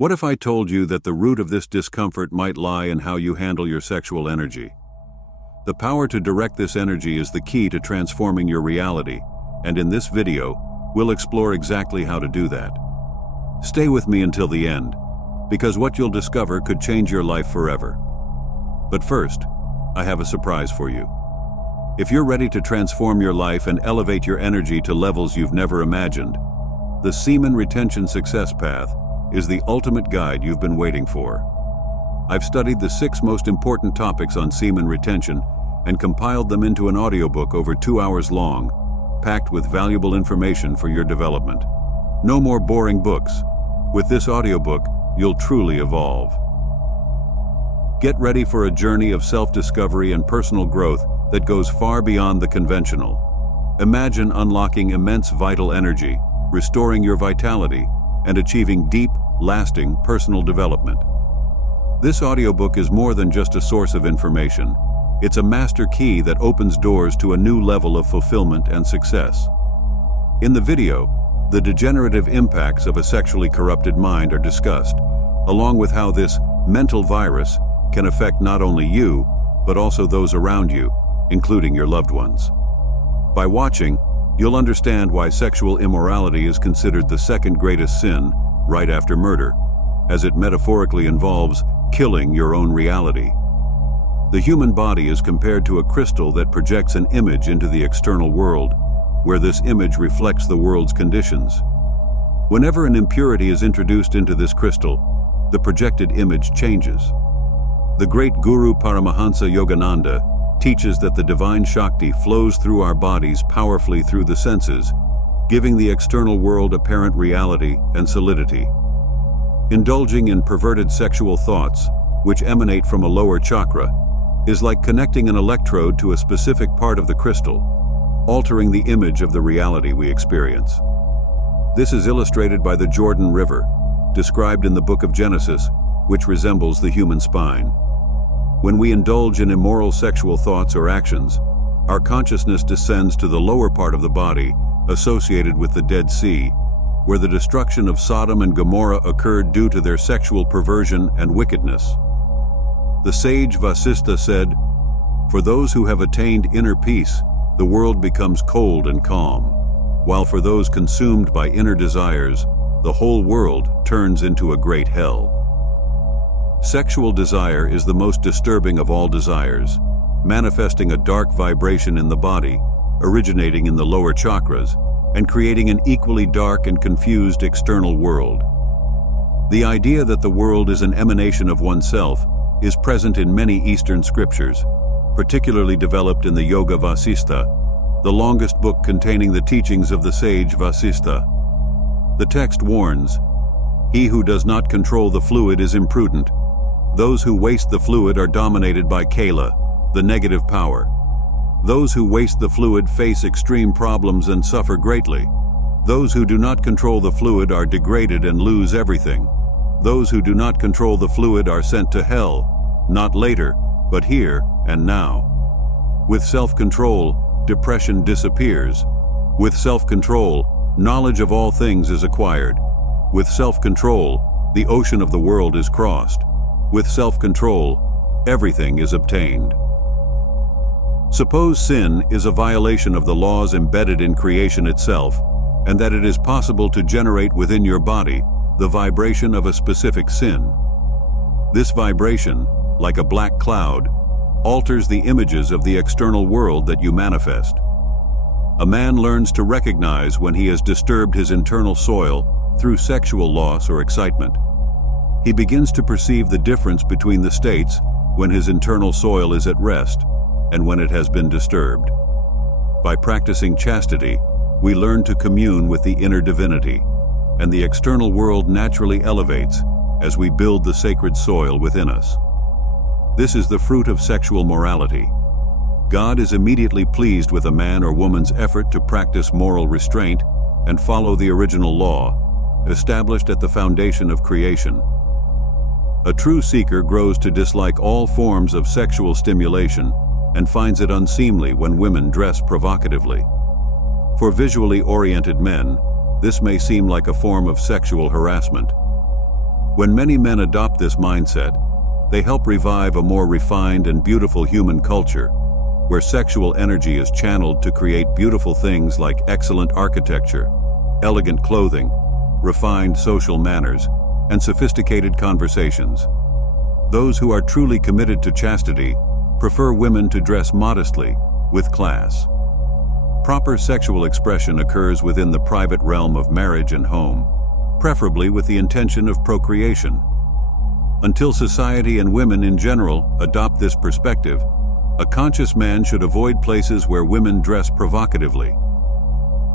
What if I told you that the root of this discomfort might lie in how you handle your sexual energy? The power to direct this energy is the key to transforming your reality, and in this video, we'll explore exactly how to do that. Stay with me until the end, because what you'll discover could change your life forever. But first, I have a surprise for you. If you're ready to transform your life and elevate your energy to levels you've never imagined, the Semen Retention Success Path is the ultimate guide you've been waiting for. I've studied the 6 most important topics on semen retention and compiled them into an audiobook over 2 hours long, packed with valuable information for your development. No more boring books. With this audiobook, you'll truly evolve. Get ready for a journey of self-discovery and personal growth that goes far beyond the conventional. Imagine unlocking immense vital energy, restoring your vitality, and achieving deep, lasting personal development. This audiobook is more than just a source of information. It's a master key that opens doors to a new level of fulfillment and success. In the video, the degenerative impacts of a sexually corrupted mind are discussed, along with how this mental virus can affect not only you, but also those around you, including your loved ones. By watching, you'll understand why sexual immorality is considered the second greatest sin, right after murder, as it metaphorically involves killing your own reality. The human body is compared to a crystal that projects an image into the external world, where this image reflects the world's conditions. Whenever an impurity is introduced into this crystal, the projected image changes. The great Guru Paramahansa Yogananda teaches that the divine Shakti flows through our bodies powerfully through the senses, giving the external world apparent reality and solidity. Indulging in perverted sexual thoughts, which emanate from a lower chakra, is like connecting an electrode to a specific part of the crystal, altering the image of the reality we experience. This is illustrated by the Jordan River, described in the book of Genesis, which resembles the human spine. When we indulge in immoral sexual thoughts or actions, our consciousness descends to the lower part of the body, associated with the Dead Sea, where the destruction of Sodom and Gomorrah occurred due to their sexual perversion and wickedness. The sage Vasistha said, "For those who have attained inner peace, the world becomes cold and calm, while for those consumed by inner desires, the whole world turns into a great hell." Sexual desire is the most disturbing of all desires, manifesting a dark vibration in the body, originating in the lower chakras, and creating an equally dark and confused external world. The idea that the world is an emanation of oneself is present in many Eastern scriptures, particularly developed in the Yoga Vasistha, the longest book containing the teachings of the sage Vasistha. The text warns, "He who does not control the fluid is imprudent. Those who waste the fluid are dominated by Kala, the negative power. Those who waste the fluid face extreme problems and suffer greatly. Those who do not control the fluid are degraded and lose everything. Those who do not control the fluid are sent to hell, not later, but here and now." With self-control, depression disappears. With self-control, knowledge of all things is acquired. With self-control, the ocean of the world is crossed. With self-control, everything is obtained. Suppose sin is a violation of the laws embedded in creation itself, and that it is possible to generate within your body the vibration of a specific sin. This vibration, like a black cloud, alters the images of the external world that you manifest. A man learns to recognize when he has disturbed his internal soil through sexual loss or excitement. He begins to perceive the difference between the states when his internal soil is at rest and when it has been disturbed. By practicing chastity, we learn to commune with the inner divinity, and the external world naturally elevates as we build the sacred soil within us. This is the fruit of sexual morality. God is immediately pleased with a man or woman's effort to practice moral restraint and follow the original law, established at the foundation of creation. A true seeker grows to dislike all forms of sexual stimulation and finds it unseemly when women dress provocatively. For visually oriented men, this may seem like a form of sexual harassment. When many men adopt this mindset, they help revive a more refined and beautiful human culture, where sexual energy is channeled to create beautiful things like excellent architecture, elegant clothing, refined social manners, and sophisticated conversations. Those who are truly committed to chastity prefer women to dress modestly, with class. Proper sexual expression occurs within the private realm of marriage and home, preferably with the intention of procreation. Until society and women in general adopt this perspective, a conscious man should avoid places where women dress provocatively.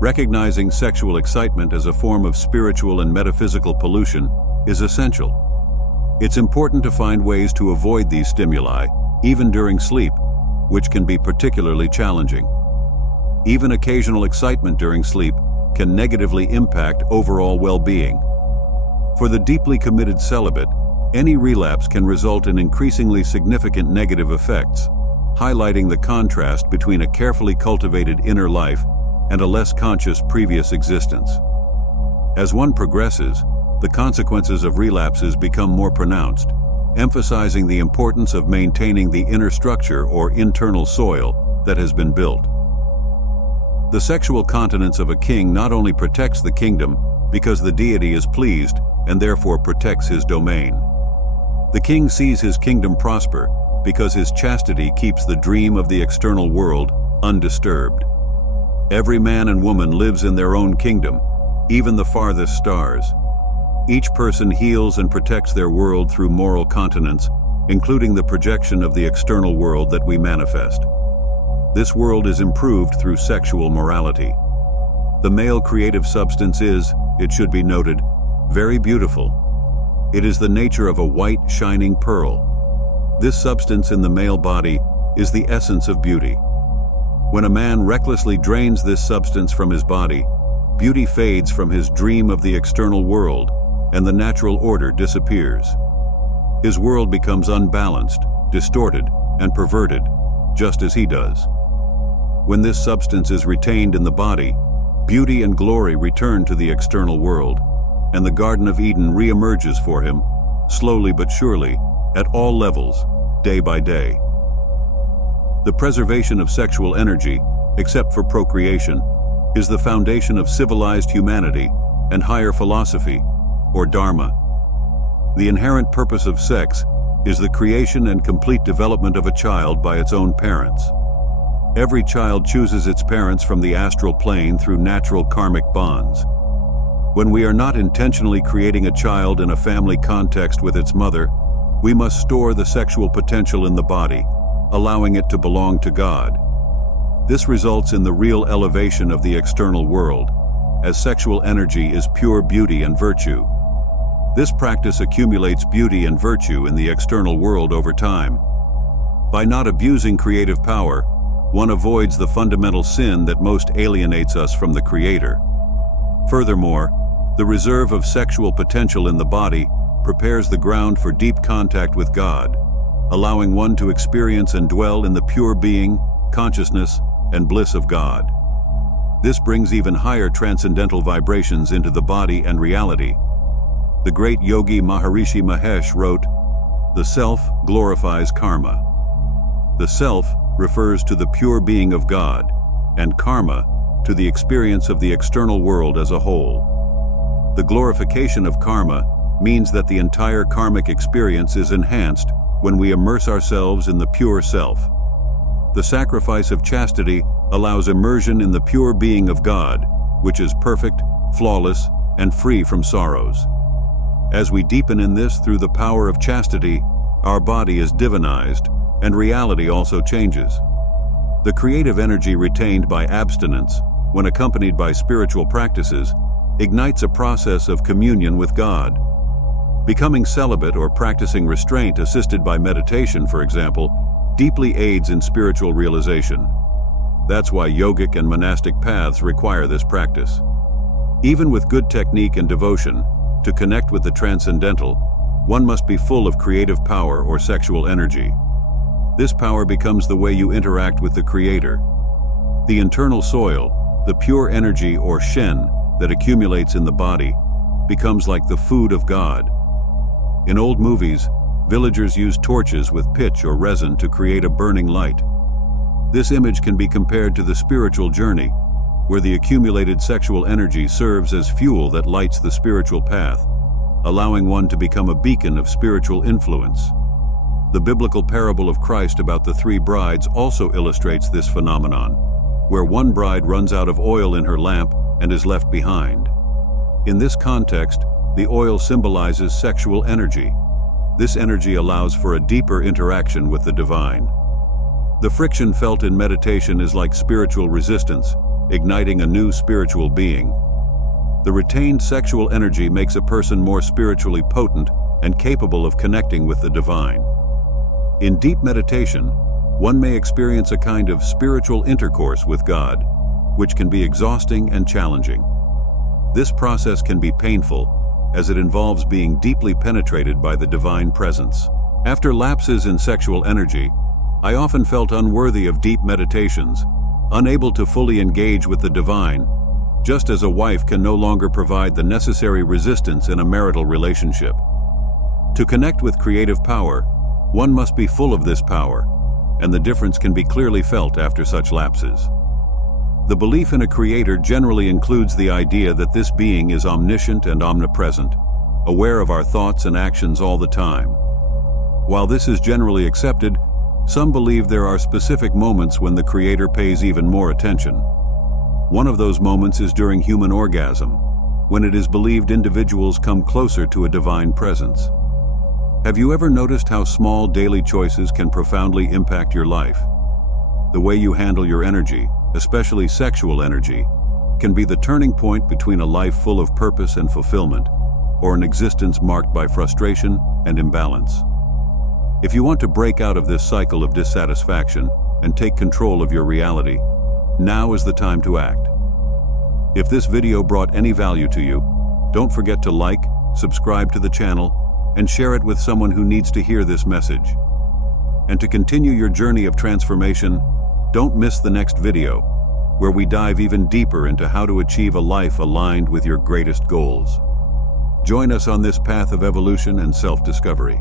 Recognizing sexual excitement as a form of spiritual and metaphysical pollution is essential. It's important to find ways to avoid these stimuli, even during sleep, which can be particularly challenging. Even occasional excitement during sleep can negatively impact overall well-being. For the deeply committed celibate, any relapse can result in increasingly significant negative effects, highlighting the contrast between a carefully cultivated inner life and a less conscious previous existence. As one progresses, the consequences of relapses become more pronounced, emphasizing the importance of maintaining the inner structure or internal soil that has been built. The sexual continence of a king not only protects the kingdom because the deity is pleased and therefore protects his domain. The king sees his kingdom prosper because his chastity keeps the dream of the external world undisturbed. Every man and woman lives in their own kingdom, even the farthest stars. Each person heals and protects their world through moral continence, including the projection of the external world that we manifest. This world is improved through sexual morality. The male creative substance is, it should be noted, very beautiful. It is the nature of a white, shining pearl. This substance in the male body is the essence of beauty. When a man recklessly drains this substance from his body, beauty fades from his dream of the external world, and the natural order disappears. His world becomes unbalanced, distorted, and perverted, just as he does. When this substance is retained in the body, beauty and glory return to the external world, and the Garden of Eden re-emerges for him, slowly but surely, at all levels, day by day. The preservation of sexual energy, except for procreation, is the foundation of civilized humanity and higher philosophy, or dharma. The inherent purpose of sex is the creation and complete development of a child by its own parents. Every child chooses its parents from the astral plane through natural karmic bonds. When we are not intentionally creating a child in a family context with its mother, we must store the sexual potential in the body, allowing it to belong to God. This results in the real elevation of the external world, as sexual energy is pure beauty and virtue. This practice accumulates beauty and virtue in the external world over time. By not abusing creative power, one avoids the fundamental sin that most alienates us from the Creator. Furthermore, the reserve of sexual potential in the body prepares the ground for deep contact with God, allowing one to experience and dwell in the pure being, consciousness, and bliss of God. This brings even higher transcendental vibrations into the body and reality. The great yogi Maharishi Mahesh wrote, "The self glorifies karma." The self refers to the pure being of God, and karma to the experience of the external world as a whole. The glorification of karma means that the entire karmic experience is enhanced when we immerse ourselves in the pure self. The sacrifice of chastity allows immersion in the pure being of God, which is perfect, flawless, and free from sorrows. As we deepen in this through the power of chastity, our body is divinized, and reality also changes. The creative energy retained by abstinence, when accompanied by spiritual practices, ignites a process of communion with God. Becoming celibate or practicing restraint assisted by meditation, for example, deeply aids in spiritual realization. That's why yogic and monastic paths require this practice. Even with good technique and devotion, to connect with the transcendental, one must be full of creative power or sexual energy. This power becomes the way you interact with the Creator. The internal soil, the pure energy or shen that accumulates in the body, becomes like the food of God. In old movies, villagers used torches with pitch or resin to create a burning light. This image can be compared to the spiritual journey, where the accumulated sexual energy serves as fuel that lights the spiritual path, allowing one to become a beacon of spiritual influence. The biblical parable of Christ about the three brides also illustrates this phenomenon, where one bride runs out of oil in her lamp and is left behind. In this context, the oil symbolizes sexual energy. This energy allows for a deeper interaction with the divine. The friction felt in meditation is like spiritual resistance, igniting a new spiritual being. The retained sexual energy makes a person more spiritually potent and capable of connecting with the divine. In deep meditation, one may experience a kind of spiritual intercourse with God, which can be exhausting and challenging. This process can be painful, as it involves being deeply penetrated by the divine presence. After lapses in sexual energy, I often felt unworthy of deep meditations, unable to fully engage with the divine, just as a wife can no longer provide the necessary resistance in a marital relationship. To connect with creative power, one must be full of this power, and the difference can be clearly felt after such lapses. The belief in a creator generally includes the idea that this being is omniscient and omnipresent, aware of our thoughts and actions all the time. While this is generally accepted, some believe there are specific moments when the creator pays even more attention. One of those moments is during human orgasm, when it is believed individuals come closer to a divine presence. Have you ever noticed how small daily choices can profoundly impact your life? The way you handle your energy, especially sexual energy, can be the turning point between a life full of purpose and fulfillment, or an existence marked by frustration and imbalance. If you want to break out of this cycle of dissatisfaction and take control of your reality, now is the time to act. If this video brought any value to you, don't forget to like, subscribe to the channel, and share it with someone who needs to hear this message. And to continue your journey of transformation, don't miss the next video, where we dive even deeper into how to achieve a life aligned with your greatest goals. Join us on this path of evolution and self-discovery.